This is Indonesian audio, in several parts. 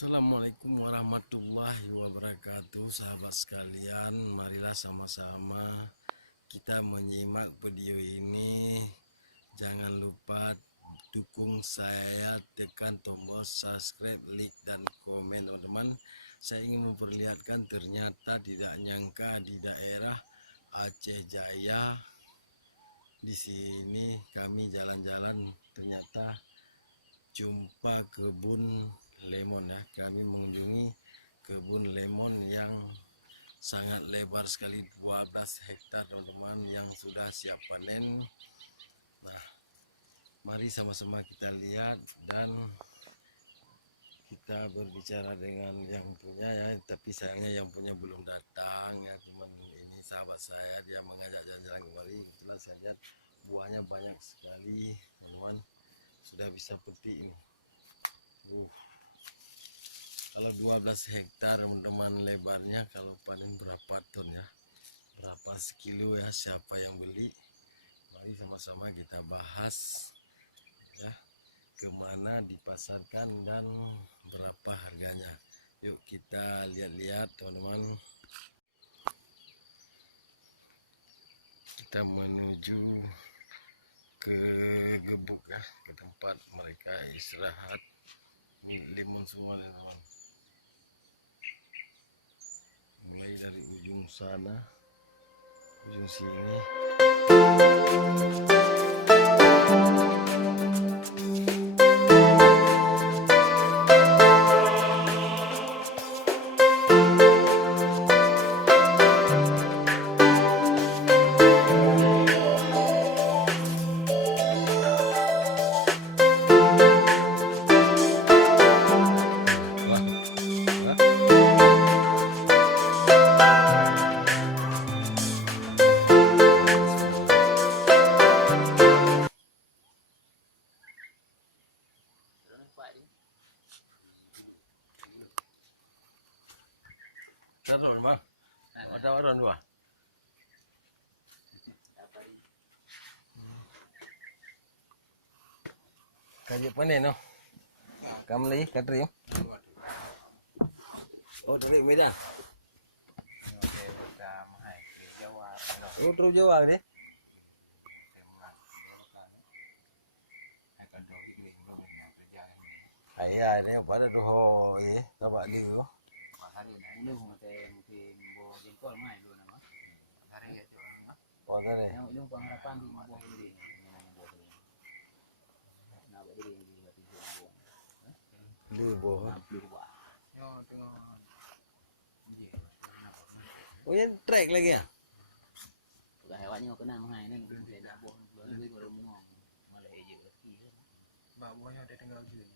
Assalamualaikum warahmatullahi wabarakatuh, sahabat sekalian. Marilah sama-sama kita menyimak video ini. Jangan lupa dukung saya, tekan tombol subscribe, like, dan komen, teman-teman. Saya ingin memperlihatkan, ternyata tidak nyangka di daerah Aceh Jaya, di sini kami jalan-jalan, ternyata jumpa kebun lemon ya. Kami mengunjungi kebun lemon yang sangat lebar sekali, 12 hektar teman-teman, yang sudah siap panen. Nah, mari sama-sama kita lihat dan kita berbicara dengan yang punya ya. Tapi sayangnya yang punya belum datang ya, cuman ini sahabat saya, dia mengajak jalan-jalan kemari. Kebetulan saya lihat buahnya banyak sekali teman-teman, sudah bisa petik ini. Kalau 12 hektar teman-teman lebarnya, kalau panen berapa ton ya, berapa sekilo ya, siapa yang beli? Mari sama-sama kita bahas ya, kemana dipasarkan dan berapa harganya. Yuk kita lihat-lihat teman-teman. Kita menuju ke gebuk ya, ke tempat mereka istirahat. Ini lemon semua teman-teman, mulai dari ujung sana, ujung sini. Wah, wah. Taruh bang, ada orang dua. Kayu panen no? Kamu lagi katrim? Oh dari Medan. Oh terus Jawa deh. Ayah ini pada doh ye, tabak liu. Oh tadi. Liu boh. Oh yang trek lagi ya? Hewannya kena mengai nih beda belum ngomong malah aja lagi bawahnya udah tinggal gini.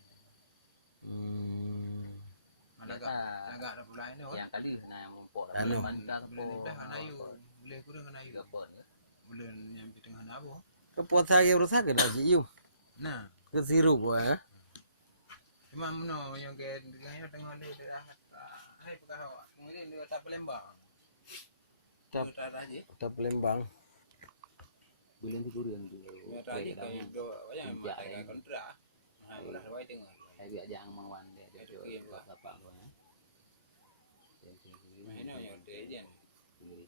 Agak ada pula ini yang kali nah mumpuk lah mantap po boleh kurang ayu gapon boleh nyampe dengan apa Kepot saya berusaha ke nasi iu. nah Ke sirup ya. cuma no yang ke tengah dia udah hai pakai hawa kemudian dia tak Palembang Tap aja Tap Lembang. bulan itu kurang ya tadi kalau yang pakai kontrak hai hawa tengok saya biar jangan mengwan dia itu apa pun nah ini yang dia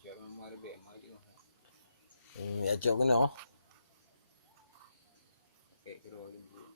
coba mau lebih mau juga Ya cok kena. pakai kero dulu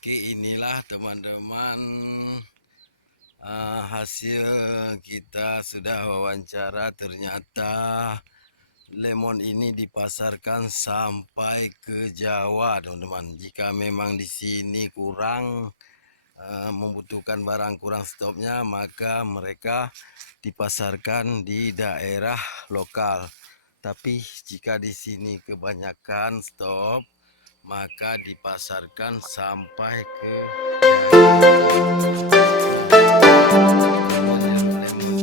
Oke, inilah teman-teman hasil kita sudah wawancara. Ternyata lemon ini dipasarkan sampai ke Jawa, teman-teman. Jika memang di sini kurang membutuhkan barang, kurang stoknya, maka mereka dipasarkan di daerah lokal. Tapi jika di sini kebanyakan stok, maka dipasarkan sampai ke Jakarta. Nah, kebun jeruk lemon